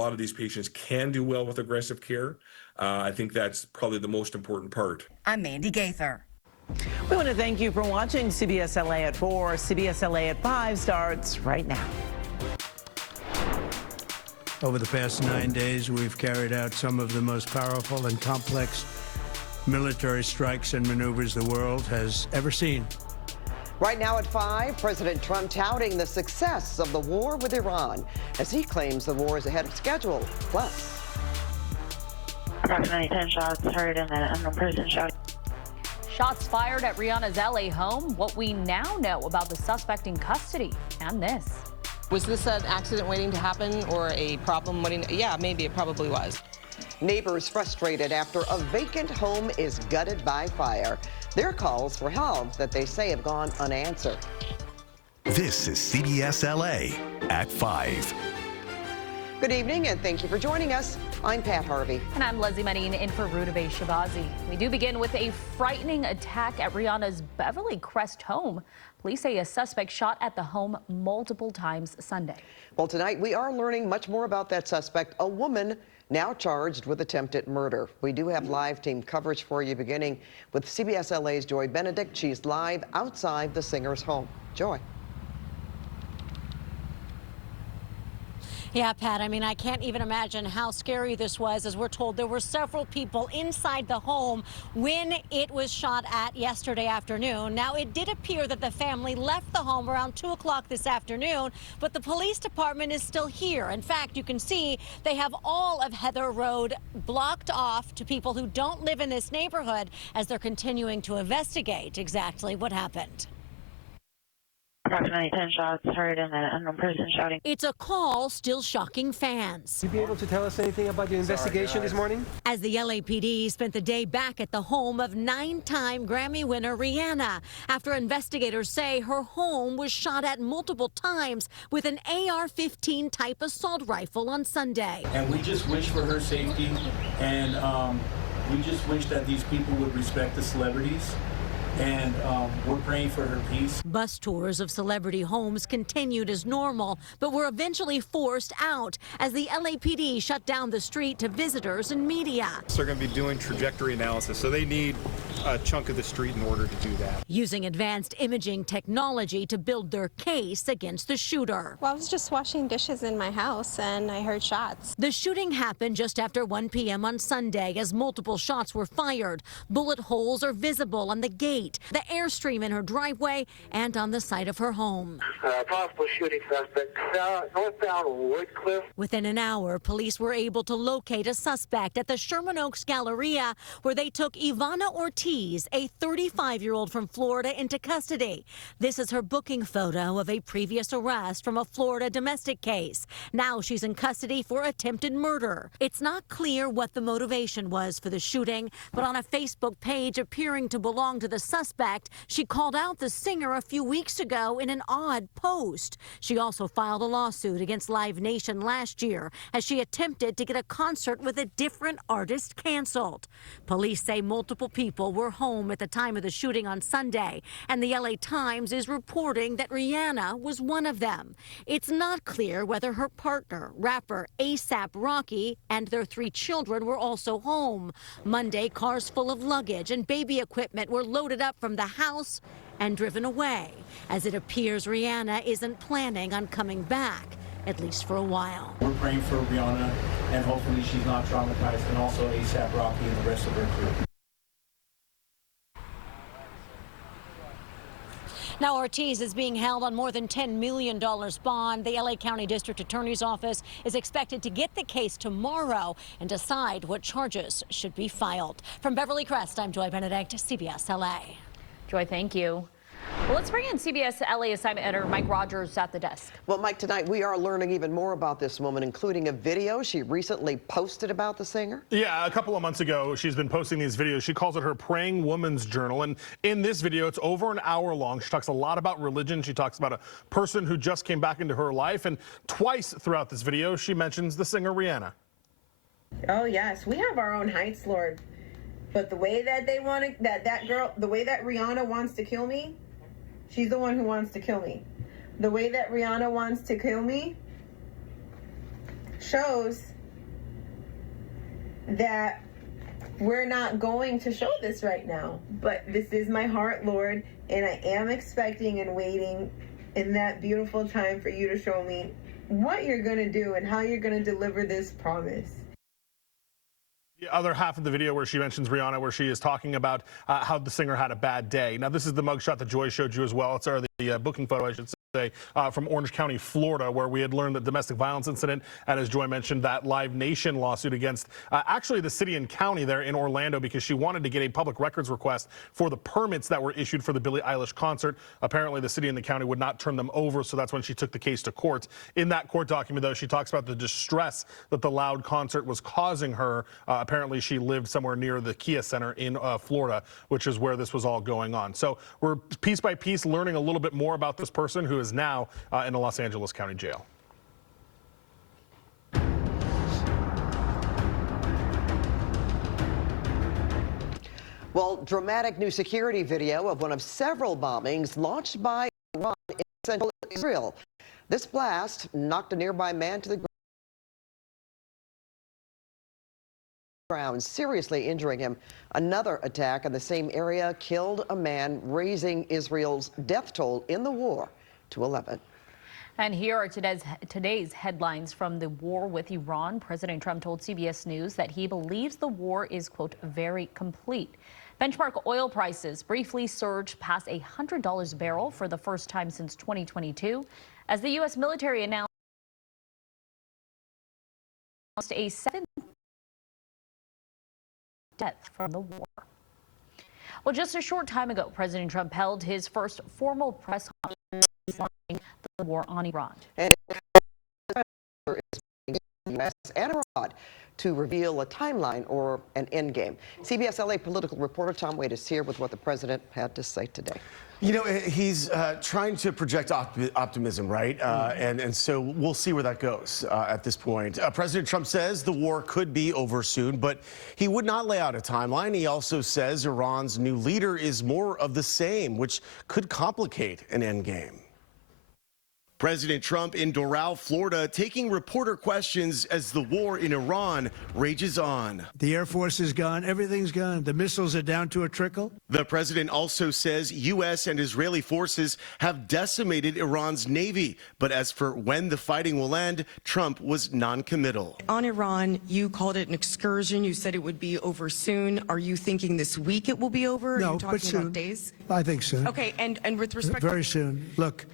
A lot of these patients can do well with aggressive care. I think that's probably the most important part. I'm Mandy Gaither. We want to thank you for watching CBS LA at 4. CBS LA at 5 starts right now. Over the past 9 days, we've carried out some of the most powerful and complex military strikes and maneuvers the world has ever seen. Right now at 5, President Trump touting the success of the war with Iran as he claims the war is ahead of schedule. Plus, approximately 10 shots heard and an unknown person shouting. Shots fired at Rihanna's LA home. What we now know about the suspect in custody. And this. Was this an accident waiting to happen or a problem waiting? Yeah, maybe it probably was. Neighbors frustrated after a vacant home is gutted by fire. Their calls for help that they say have gone unanswered. This is CBS LA at 5. Good evening and thank you for joining us. I'm Pat Harvey. And I'm Leslie Medine in for Rudabeh Shabazi. We do begin with a frightening attack at Rihanna's Beverly Crest home. Police say a suspect shot at the home multiple times Sunday. Well, tonight we are learning much more about that suspect, a woman now charged with attempted murder. We do have live team coverage for you, beginning with CBS LA's Joy Benedict. She's live outside the singer's home. Joy. Yeah, Pat, I mean, I can't even imagine how scary this was, as we're told there were several people inside the home when it was shot at yesterday afternoon. Now, it did appear that the family left the home around 2 o'clock this afternoon, but the police department is still here. In fact, you can see they have all of Heather Road blocked off to people who don't live in this neighborhood as they're continuing to investigate exactly what happened. Approximately 10 shots heard and an unknown person shouting. It's a call still shocking fans. Will you be able to tell us anything about your investigation this morning? As the LAPD spent the day back at the home of 9-time Grammy winner Rihanna after investigators say her home was shot at multiple times with an AR-15 type assault rifle on Sunday. And we just wish for her safety, and we just wish that these people would respect the celebrities. And we're praying for her peace. Bus tours of celebrity homes continued as normal, but were eventually forced out as the LAPD shut down the street to visitors and media. They're going to be doing trajectory analysis, so they need a chunk of the street in order to do that. Using advanced imaging technology to build their case against the shooter. Well, I was just washing dishes in my house and I heard shots. The shooting happened just after 1 p.m. on Sunday as multiple shots were fired. Bullet holes are visible on the gate, the airstream in her driveway, and on the side of her home. Possible shooting suspect northbound Woodcliff. Within an hour, police were able to locate a suspect at the Sherman Oaks Galleria, where they took Ivana Ortiz, a 35-year-old from Florida, into custody. This is her booking photo of a previous arrest from a Florida domestic case. Now she's in custody for attempted murder. It's not clear what the motivation was for the shooting, but on a Facebook page appearing to belong to the suspect, she called out the singer a few weeks ago in an odd post. She also filed a lawsuit against Live Nation last year as she attempted to get a concert with a different artist canceled. Police say multiple people were home at the time of the shooting on Sunday, and the LA Times is reporting that Rihanna was one of them. It's not clear whether her partner, rapper A$AP Rocky, and their 3 children were also home. Monday, cars full of luggage and baby equipment were loaded up from the house and driven away, as it appears Rihanna isn't planning on coming back, at least for a while. We're praying for Rihanna, and hopefully she's not traumatized, and also A$AP Rocky and the rest of her crew. Now Ortiz is being held on more than $10 million bond. The LA County District Attorney's Office is expected to get the case tomorrow and decide what charges should be filed. From Beverly Crest, I'm Joy Benedict, CBS LA. Joy, thank you. Well, let's bring in CBS LA assignment editor Mike Rogers at the desk. Well, Mike, tonight we are learning even more about this woman, including a video she recently posted about the singer. Yeah, a couple of months ago, she's been posting these videos. She calls it her Praying Woman's Journal. And in this video, it's over an hour long. She talks a lot about religion. She talks about a person who just came back into her life. And twice throughout this video, she mentions the singer Rihanna. Oh, yes. We have our own heights, Lord. But the way that they want to, that girl, the way that Rihanna wants to kill me, she's the one who wants to kill me. The way that Rihanna wants to kill me shows that we're not going to show this right now. But this is my heart, Lord, and I am expecting and waiting in that beautiful time for you to show me what you're going to do and how you're going to deliver this promise. The other half of the video where she mentions Rihanna, where she is talking about how the singer had a bad day. Now, this is the mugshot that Joy showed you as well. It's the booking photo, I should say, from Orange County, Florida, where we had learned the domestic violence incident. And as Joy mentioned, that Live Nation lawsuit against actually the city and county there in Orlando, because she wanted to get a public records request for the permits that were issued for the Billie Eilish concert. Apparently, the city and the county would not turn them over, so that's when she took the case to court. In that court document, though, she talks about the distress that the loud concert was causing her. Apparently, she lived somewhere near the Kia Center in Florida, which is where this was all going on. So we're piece by piece learning a little bit more about this person who is now in a Los Angeles County jail. Well, dramatic new security video of one of several bombings launched by Iran in central Israel. This blast knocked a nearby man to the ground, seriously injuring him. Another attack in the same area killed a man, raising Israel's death toll in the war to 11. And here are today's headlines from the war with Iran. President Trump told CBS News that he believes the war is, quote, very complete. Benchmark oil prices briefly surged past $100 a barrel for the first time since 2022, as the U.S. military announced a 7th death from the war. Well, just a short time ago, President Trump held his first formal press conference following the war on Iran. And the U.S. and abroad to reveal a timeline or an end game. CBS LA political reporter Tom Wade is here with what the president had to say today. You know, he's trying to project optimism, right? And so we'll see where that goes at this point. President Trump says the war could be over soon, but he would not lay out a timeline. He also says Iran's new leader is more of the same, which could complicate an endgame. President Trump in Doral, Florida, taking reporter questions as the war in Iran rages on. The Air Force is gone. Everything's gone. The missiles are down to a trickle. The president also says U.S. and Israeli forces have decimated Iran's Navy. But as for when the fighting will end, Trump was non-committal. On Iran, you called it an excursion. You said it would be over soon. Are you thinking this week it will be over? No, Are you talking but soon. about days? I think soon. Okay, and with respect Very soon. Look.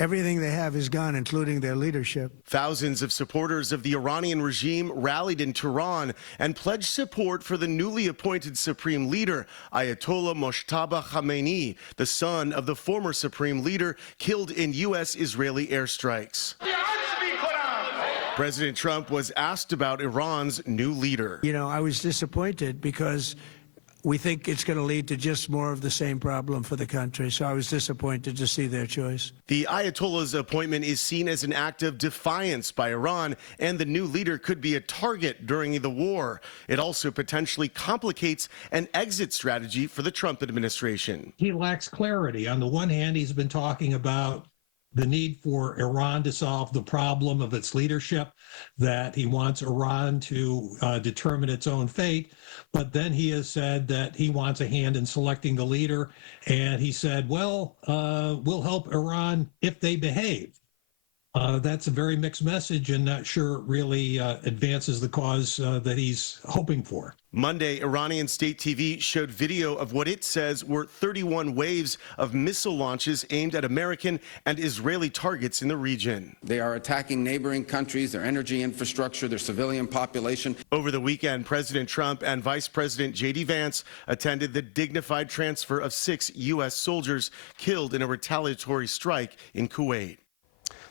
Everything they have is gone, including their leadership. Thousands of supporters of the Iranian regime rallied in Tehran and pledged support for the newly appointed supreme leader, Ayatollah Mojtaba Khamenei, the son of the former supreme leader killed in U.S.-Israeli airstrikes. President Trump was asked about Iran's new leader. You know, I was disappointed because we think it's going to lead to just more of the same problem for the country. So I was disappointed to see their choice. The Ayatollah's appointment is seen as an act of defiance by Iran, and the new leader could be a target during the war. It also potentially complicates an exit strategy for the Trump administration. He lacks clarity. On the one hand, he's been talking about the need for Iran to solve the problem of its leadership, that he wants Iran to determine its own fate. But then he has said that he wants a hand in selecting the leader. And he said, well, we'll help Iran if they behave. That's a very mixed message and not sure it really advances the cause that he's hoping for. Monday, Iranian state TV showed video of what it says were 31 waves of missile launches aimed at American and Israeli targets in the region. They are attacking neighboring countries, their energy infrastructure, their civilian population. Over the weekend, President Trump and Vice President J.D. Vance attended the dignified transfer of 6 U.S. soldiers killed in a retaliatory strike in Kuwait.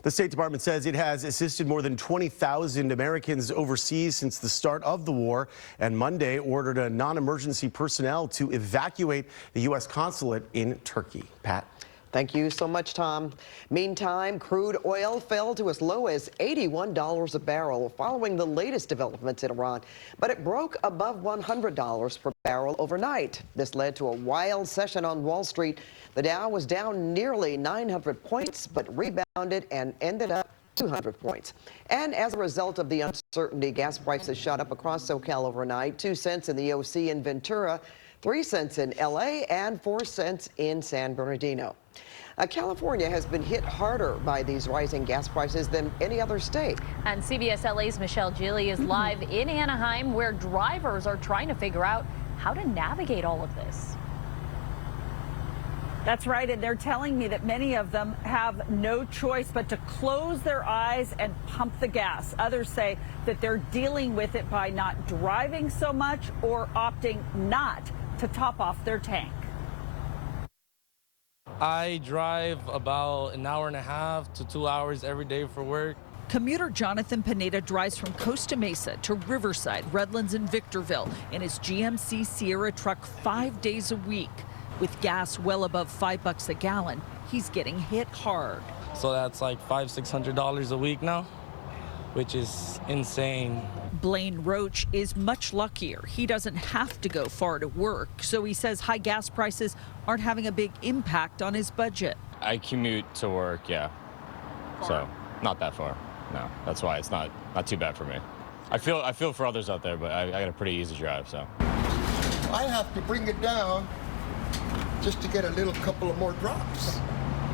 The State Department says it has assisted more than 20,000 Americans overseas since the start of the war, and Monday ordered a non-emergency personnel to evacuate the U.S. consulate in Turkey. Pat? Thank you so much, Tom. Meantime, crude oil fell to as low as $81 a barrel following the latest developments in Iran, but it broke above $100 per barrel overnight. This led to a wild session on Wall Street. The Dow was down nearly 900 points, but rebounded and ended up 200 points. And as a result of the uncertainty, gas prices shot up across SoCal overnight. 2 cents in the OC in Ventura, 3 cents in LA, and 4 cents in San Bernardino. California has been hit harder by these rising gas prices than any other state. And CBS LA's Michelle Gilly is live in Anaheim, where drivers are trying to figure out how to navigate all of this. That's right, and they're telling me that many of them have no choice but to close their eyes and pump the gas. Others say that they're dealing with it by not driving so much or opting not to top off their tank. I drive about an hour and a half to 2 hours every day for work. Commuter Jonathan Pineda drives from Costa Mesa to Riverside, Redlands, and Victorville in his GMC Sierra truck 5 days a week. With gas well above $5 a gallon, he's getting hit hard. So that's like $500–600 a week now, which is insane. Blaine Roach is much luckier. He doesn't have to go far to work, so he says high gas prices aren't having a big impact on his budget. I commute to work, yeah. So not that far. No, that's why it's not too bad for me. I feel for others out there, but I got a pretty easy drive, so. I have to bring it down just to get a little couple of more drops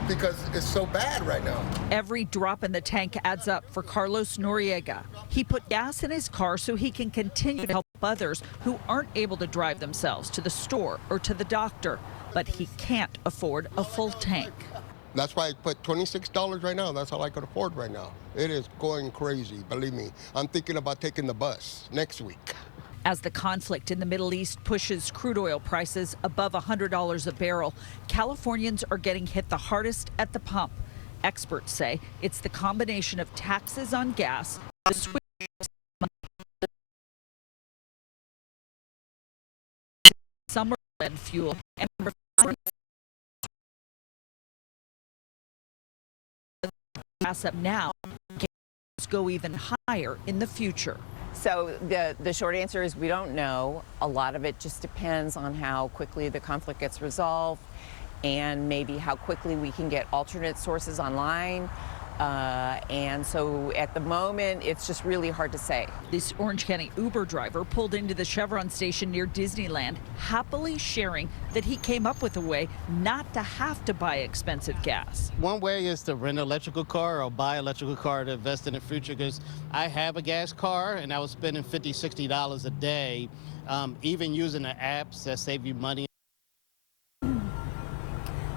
because it's so bad right now. Every drop in the tank adds up for Carlos Noriega. He put gas in his car so he can continue to help others who aren't able to drive themselves to the store or to the doctor, but he can't afford a full tank. That's why I put $26 right now. That's all I could afford right now. It is going crazy, believe me. I'm thinking about taking the bus next week. As the conflict in the Middle East pushes crude oil prices above $100 a barrel, Californians are getting hit the hardest at the pump. Experts say it's the combination of taxes on gas, the switch to summer blend fuel, and gas up now, go even higher in the future. So the short answer is we don't know. A lot of it just depends on how quickly the conflict gets resolved and maybe how quickly we can get alternate sources online. And so at the moment, it's just really hard to say. This Orange County Uber driver pulled into the Chevron station near Disneyland, happily sharing that he came up with a way not to have to buy expensive gas. One way is to rent an electrical car or buy an electrical car to invest in the future, because I have a gas car and I was spending $50, $60 a day, even using the apps that save you money.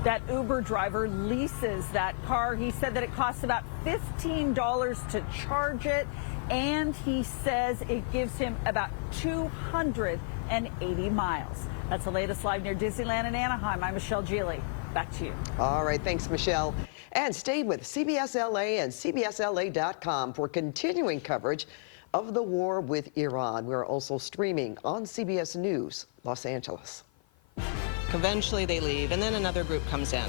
That Uber driver leases that car. He said that it costs about $15 to charge it, and he says it gives him about 280 miles. That's the latest live near Disneyland in Anaheim. I'm Michelle Gilly. Back to you. All right, thanks, Michelle. And stay with CBS LA and CBSLA.com for continuing coverage of the war with Iran. We're also streaming on CBS News, Los Angeles. Eventually they leave, and then another group comes in.